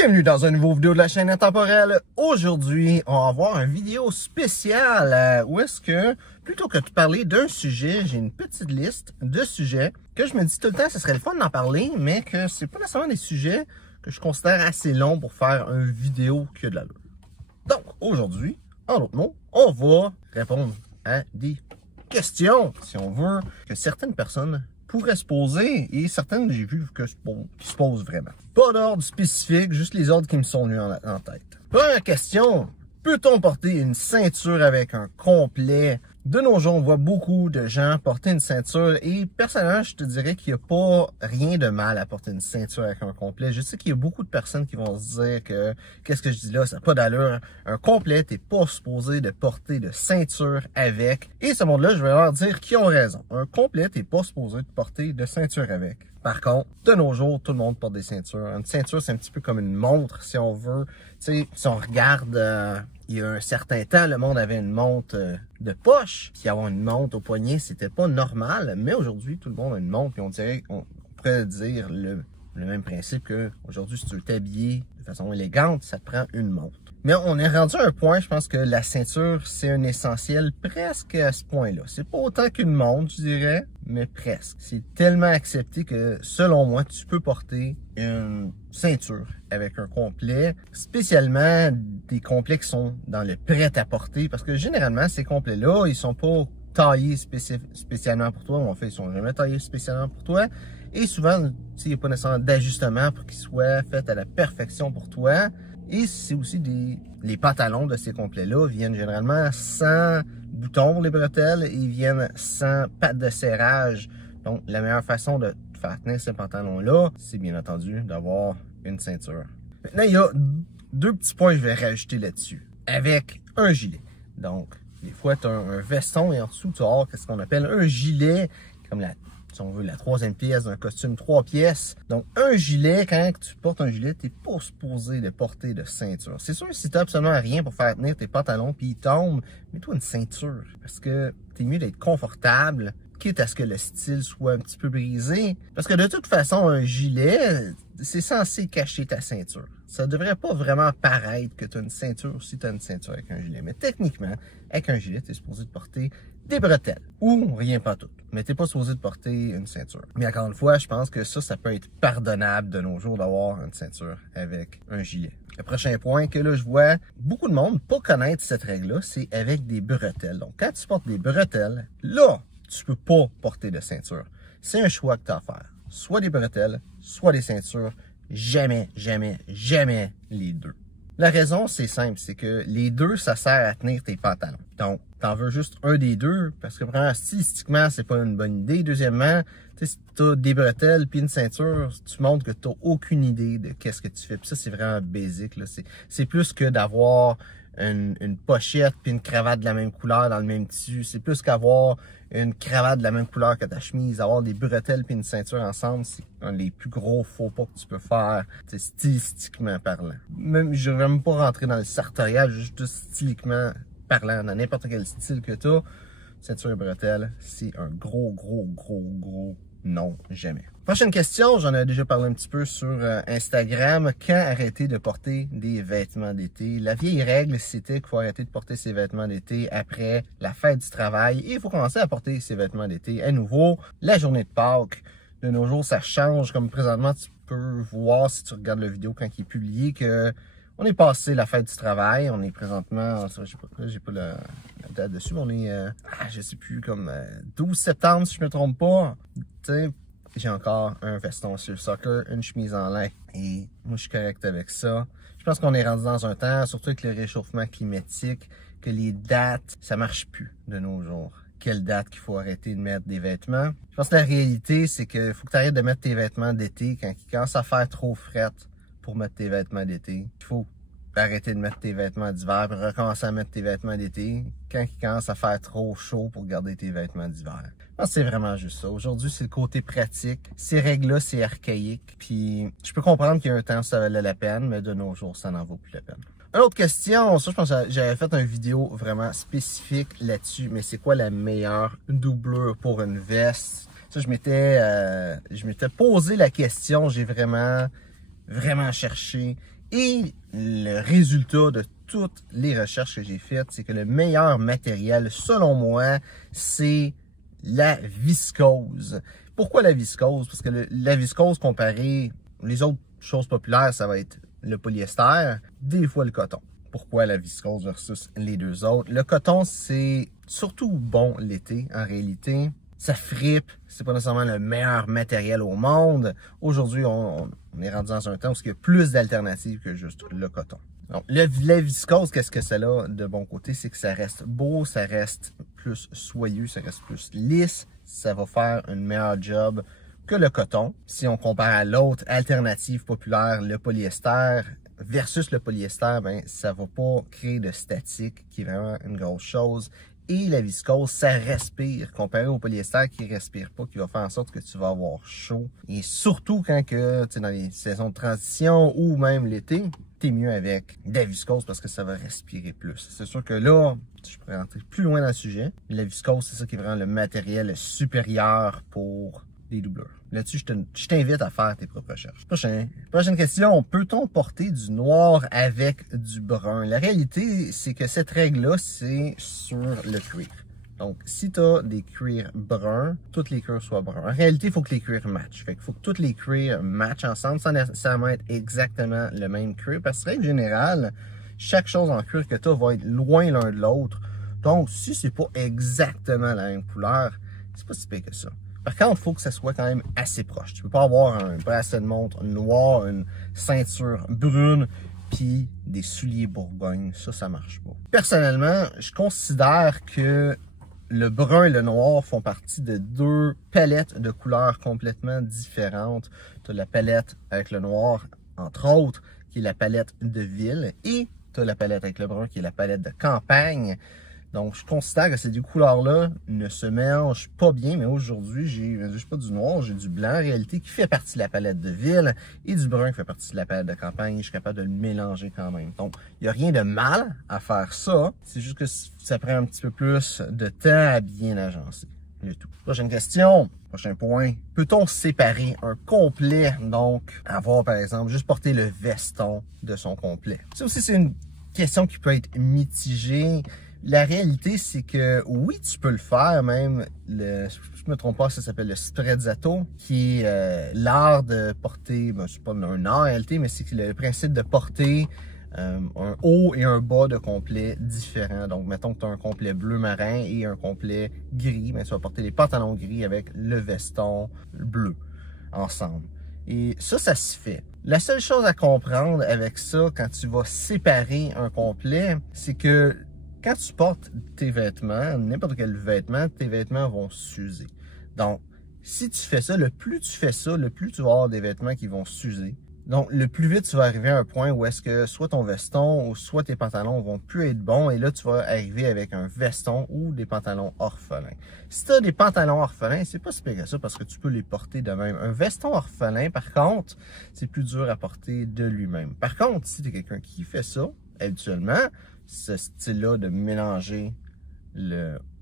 Bienvenue dans une nouvelle vidéo de la chaîne Intemporelle. Aujourd'hui, on va avoir une vidéo spéciale où est-ce que, plutôt que de parler d'un sujet, j'ai une petite liste de sujets que je me dis tout le temps, ce serait le fun d'en parler, mais que c'est pas nécessairement des sujets que je considère assez longs pour faire une vidéo qui a de l'allure. Donc, aujourd'hui, en d'autres mots, on va répondre à des questions, si on veut, que certaines personnes pourraient se poser, et certaines j'ai vu qui se posent vraiment. Pas d'ordre spécifique, juste les ordres qui me sont venus en tête. Première question, peut-on porter une ceinture avec un complet? De nos jours, on voit beaucoup de gens porter une ceinture et personnellement, je te dirais qu'il n'y a pas rien de mal à porter une ceinture avec un complet. Je sais qu'il y a beaucoup de personnes qui vont se dire que qu'est-ce que je dis là, ça n'a pas d'allure. Un complet, t'es pas supposé de porter de ceinture avec. Et ce monde-là, je vais leur dire qu'ils ont raison. Un complet, t'es pas supposé de porter de ceinture avec. Par contre, de nos jours, tout le monde porte des ceintures. Une ceinture, c'est un petit peu comme une montre, si on veut. Tu sais, si on regarde, il y a un certain temps, le monde avait une montre de poche. Puis avoir une montre au poignet, c'était pas normal. Mais aujourd'hui, tout le monde a une montre. Puis on pourrait dire le même principe que aujourd'hui, si tu veux t'habiller de façon élégante, ça te prend une montre. Mais on est rendu à un point, je pense que la ceinture, c'est un essentiel presque à ce point-là. C'est pas autant qu'une montre, je dirais, mais presque. C'est tellement accepté que, selon moi, tu peux porter une ceinture avec un complet, spécialement des complets qui sont dans le prêt-à-porter, parce que généralement, ces complets-là, ils sont pas taillés spécialement pour toi, ou en fait, ils sont jamais taillés spécialement pour toi. Et souvent, il n'y a pas nécessairement d'ajustement pour qu'ils soient faits à la perfection pour toi. Et c'est aussi les pantalons de ces complets-là viennent généralement sans boutons pour les bretelles et ils viennent sans patte de serrage. Donc, la meilleure façon de faire tenir ces pantalons-là, c'est bien entendu d'avoir une ceinture. Maintenant, il y a deux petits points que je vais rajouter là-dessus. Avec un gilet. Donc, des fois, tu as un veston et en dessous, tu as ce qu'on appelle un gilet, comme si on veut, la troisième pièce d'un costume 3 pièces. Donc, un gilet, quand tu portes un gilet, tu n'es pas supposé de porter de ceinture. C'est sûr, si tu n'as absolument rien pour faire tenir tes pantalons puis ils tombent, mets-toi une ceinture. Parce que t'es mieux d'être confortable, quitte à ce que le style soit un petit peu brisé. Parce que de toute façon, un gilet, c'est censé cacher ta ceinture. Ça devrait pas vraiment paraître que tu as une ceinture si tu as une ceinture avec un gilet. Mais techniquement, avec un gilet, tu es supposé de porter des bretelles ou rien pas tout. Mais tu n'es pas supposé de porter une ceinture. Mais encore une fois, je pense que ça peut être pardonnable de nos jours d'avoir une ceinture avec un gilet. Le prochain point que là, je vois beaucoup de monde pas connaître cette règle-là, c'est avec des bretelles. Donc, quand tu portes des bretelles, là, tu peux pas porter de ceinture. C'est un choix que tu as à faire. Soit des bretelles, soit des ceintures. Jamais, jamais, jamais les deux. La raison, c'est simple, c'est que les deux, ça sert à tenir tes pantalons. Donc, t'en veux juste un des deux, parce que premièrement, stylistiquement, c'est pas une bonne idée. Deuxièmement, si t'as des bretelles puis une ceinture, tu montres que t'as aucune idée de qu'est-ce que tu fais. Puis ça, c'est vraiment basique, là. C'est plus que d'avoir une pochette puis une cravate de la même couleur dans le même tissu. C'est plus qu'avoir une cravate de la même couleur que ta chemise. Avoir des bretelles puis une ceinture ensemble, c'est un des plus gros faux pas que tu peux faire, stylistiquement parlant. Même, je ne vais même pas rentrer dans le sartorial, juste styliquement parlant, dans n'importe quel style que tu as. Ceinture et bretelles, c'est un gros non, jamais. Prochaine question, j'en ai déjà parlé un petit peu sur Instagram. Quand arrêter de porter des vêtements d'été? La vieille règle, c'était qu'il faut arrêter de porter ses vêtements d'été après la fête du travail. Et il faut commencer à porter ses vêtements d'été à nouveau la journée de Pâques. De nos jours, ça change. Comme présentement, tu peux voir si tu regardes la vidéo quand il est publié que on est passé la fête du travail. On est présentement, j'ai pas la date dessus, mais on est, je sais plus, comme 12 septembre si je me trompe pas. Tu sais, j'ai encore un veston sur le soccer, une chemise en lin. Et moi, je suis correct avec ça. Je pense qu'on est rendu dans un temps, surtout avec le réchauffement climatique, que les dates, ça marche plus de nos jours. Quelle date qu'il faut arrêter de mettre des vêtements. Je pense que la réalité, c'est qu'il faut que tu arrêtes de mettre tes vêtements d'été quand il commence à faire trop fret pour mettre tes vêtements d'été. Il faut arrêter de mettre tes vêtements d'hiver et recommencer à mettre tes vêtements d'été quand il commence à faire trop chaud pour garder tes vêtements d'hiver. Je pense que c'est vraiment juste ça. Aujourd'hui, c'est le côté pratique. Ces règles-là, c'est archaïque. Puis, je peux comprendre qu'il y a un temps, ça valait la peine, mais de nos jours, ça n'en vaut plus la peine. Une autre question, ça, je pense que j'avais fait une vidéo vraiment spécifique là-dessus, mais c'est quoi la meilleure doublure pour une veste? Ça, je m'étais posé la question, j'ai vraiment cherché Et le résultat de toutes les recherches que j'ai faites, c'est que le meilleur matériel, selon moi, c'est la viscose. Pourquoi la viscose? Parce que la viscose, comparé les autres choses populaires, ça va être le polyester, des fois le coton. Pourquoi la viscose versus les deux autres? Le coton, c'est surtout bon l'été, en réalité. Ça frippe, c'est pas nécessairement le meilleur matériel au monde. Aujourd'hui, on est rendu dans un temps où il y a plus d'alternatives que juste le coton. Donc, la viscose, qu'est-ce que ça a de bon côté? C'est que ça reste beau, ça reste plus soyeux, ça reste plus lisse. Ça va faire un meilleur job que le coton. Si on compare à l'autre alternative populaire, le polyester versus le polyester, ben ça va pas créer de statique, qui est vraiment une grosse chose. Et la viscose, ça respire, comparé au polyester qui respire pas, qui va faire en sorte que tu vas avoir chaud. Et surtout quand que, tu sais, dans les saisons de transition ou même l'été, t'es mieux avec de la viscose parce que ça va respirer plus. C'est sûr que là, je pourrais rentrer plus loin dans le sujet. La viscose, c'est ça qui est vraiment le matériel supérieur pour les doubleurs. Là-dessus, je t'invite à faire tes propres recherches. Prochaine question, peut-on porter du noir avec du brun? La réalité, c'est que cette règle-là, c'est sur le cuir. Donc, si tu as des cuirs bruns, toutes les cuirs soient bruns. En réalité, il faut que les cuirs matchent. Fait qu'il faut que toutes les cuirs matchent ensemble sans nécessairement être exactement le même cuir. Parce que, règle générale, chaque chose en cuir que tu as va être loin l'un de l'autre. Donc, si c'est pas exactement la même couleur, c'est pas si pire que ça. Par contre, il faut que ça soit quand même assez proche. Tu peux pas avoir un bracelet de montre noir, une ceinture brune, puis des souliers Bourgogne. Ça marche pas. Personnellement, je considère que le brun et le noir font partie de deux palettes de couleurs complètement différentes. Tu as la palette avec le noir, entre autres, qui est la palette de ville, et tu as la palette avec le brun, qui est la palette de campagne. Donc, je considère que ces deux couleurs-là ne se mélangent pas bien, mais aujourd'hui, j'ai pas du noir, j'ai du blanc en réalité qui fait partie de la palette de ville et du brun qui fait partie de la palette de campagne. Je suis capable de le mélanger quand même. Donc, il n'y a rien de mal à faire ça. C'est juste que ça prend un petit peu plus de temps à bien agencer. Le tout. Prochaine question, prochain point. Peut-on séparer un complet, donc avoir par exemple juste porter le veston de son complet? Ça aussi, c'est une question qui peut être mitigée. La réalité, c'est que oui, tu peux le faire, même, je me trompe pas, ça s'appelle le sprezzato, qui est l'art de porter, ben, c'est pas un art en réalité, mais c'est le principe de porter un haut et un bas de complet différents. Donc, mettons que tu as un complet bleu marin et un complet gris, ben, tu vas porter les pantalons gris avec le veston bleu ensemble. Et ça se fait. La seule chose à comprendre avec ça, quand tu vas séparer un complet, c'est que quand tu portes tes vêtements, n'importe quel vêtement, tes vêtements vont s'user. Donc, si tu fais ça, le plus tu fais ça, le plus tu vas avoir des vêtements qui vont s'user. Donc, le plus vite tu vas arriver à un point où est-ce que soit ton veston ou soit tes pantalons vont plus être bons et là, tu vas arriver avec un veston ou des pantalons orphelins. Si tu as des pantalons orphelins, c'est pas si pire que ça parce que tu peux les porter de même. Un veston orphelin, par contre, c'est plus dur à porter de lui-même. Par contre, si tu es quelqu'un qui fait ça, habituellement, ce style-là de mélanger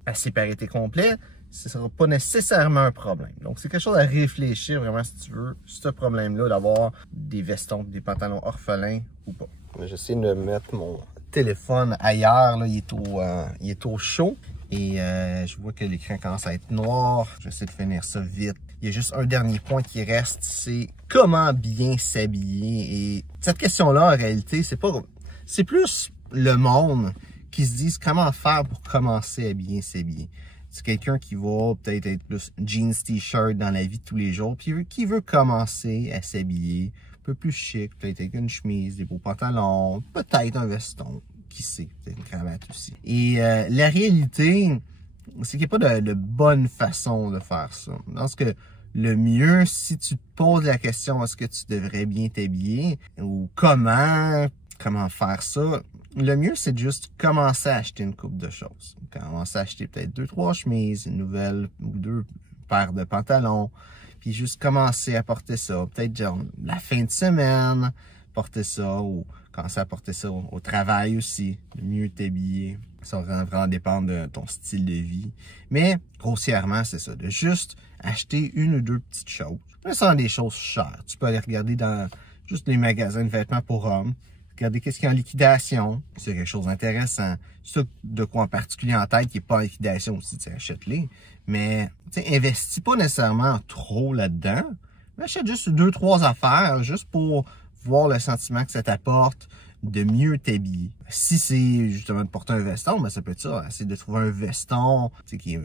à séparer tes complets, ce ne sera pas nécessairement un problème. Donc, c'est quelque chose à réfléchir vraiment si tu veux, ce problème-là d'avoir des vestons, des pantalons orphelins ou pas. J'essaie de mettre mon téléphone ailleurs, là, il est au chaud et je vois que l'écran commence à être noir. J'essaie de finir ça vite. Il y a juste un dernier point qui reste, c'est comment bien s'habiller. Et cette question-là, en réalité, c'est plus le monde qui se disent comment faire pour commencer à bien s'habiller. C'est quelqu'un qui va peut-être être plus jeans, t-shirt dans la vie de tous les jours, puis qui veut commencer à s'habiller un peu plus chic, peut-être avec une chemise, des beaux pantalons, peut-être un veston, qui sait, peut-être une cravate aussi. Et la réalité, c'est qu'il n'y a pas de bonne façon de faire ça. Parce que le mieux, si tu te poses la question, est-ce que tu devrais bien t'habiller ou comment faire ça, le mieux, c'est de juste commencer à acheter une couple de choses. Commencer à acheter peut-être 2-3 chemises, une nouvelle ou 2 paires de pantalons, puis juste commencer à porter ça. Peut-être genre la fin de semaine, porter ça, ou commencer à porter ça au travail aussi. Le mieux t'habiller. Ça va vraiment dépendre de ton style de vie. Mais, grossièrement, c'est ça. De juste acheter une ou deux petites choses. Pas sans des choses chères. Tu peux aller regarder dans juste les magasins de vêtements pour hommes. Regardez qu'est-ce qu'il y a en liquidation. C'est quelque chose d'intéressant. C'est ça de quoi en particulier en tête qui n'est pas en liquidation aussi, tu sais, achète-les. Mais, tu sais, investis pas nécessairement trop là-dedans. Mais achète juste 2-3 affaires, juste pour voir le sentiment que ça t'apporte de mieux t'habiller. Si c'est justement de porter un veston, ben ça peut être ça. Essayer de trouver un veston, tu sais, qui est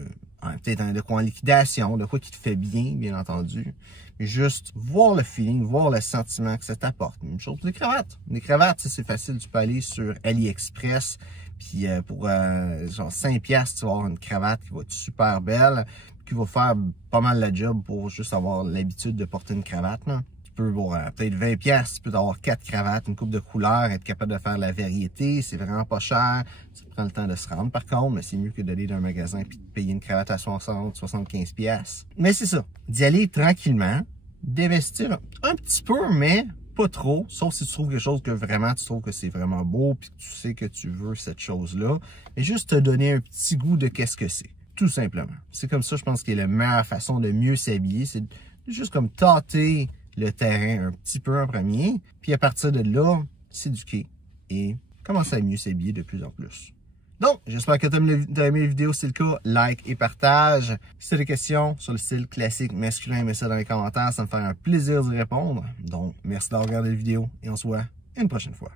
peut-être de quoi en liquidation, de quoi qui te fait bien entendu. Mais juste voir le feeling, voir le sentiment que ça t'apporte. Même chose pour les cravates. Les cravates, c'est facile, tu peux aller sur AliExpress, puis pour genre 5$, tu vas avoir une cravate qui va être super belle, qui va faire pas mal la job pour juste avoir l'habitude de porter une cravate, là. Pour peut-être 20$, tu peux avoir 4 cravates, une coupe de couleurs, être capable de faire la variété, c'est vraiment pas cher. Ça prend le temps de se rendre par contre, mais c'est mieux que d'aller dans un magasin et de payer une cravate à 60-75$. Mais c'est ça, d'y aller tranquillement, d'investir un petit peu, mais pas trop, sauf si tu trouves quelque chose que vraiment tu trouves que c'est vraiment beau puis que tu sais que tu veux cette chose-là. Mais juste te donner un petit goût de qu'est-ce que c'est, tout simplement. C'est comme ça, je pense, que la meilleure façon de mieux s'habiller, c'est juste comme tâter le terrain un petit peu en premier, puis à partir de là, s'éduquer et commencer à mieux s'habiller de plus en plus. Donc, j'espère que tu as aimé la vidéo. Si c'est le cas, like et partage. Si tu as des questions sur le style classique masculin, mets ça dans les commentaires, ça me fait un plaisir d'y répondre. Donc, merci d'avoir regardé la vidéo et on se voit une prochaine fois.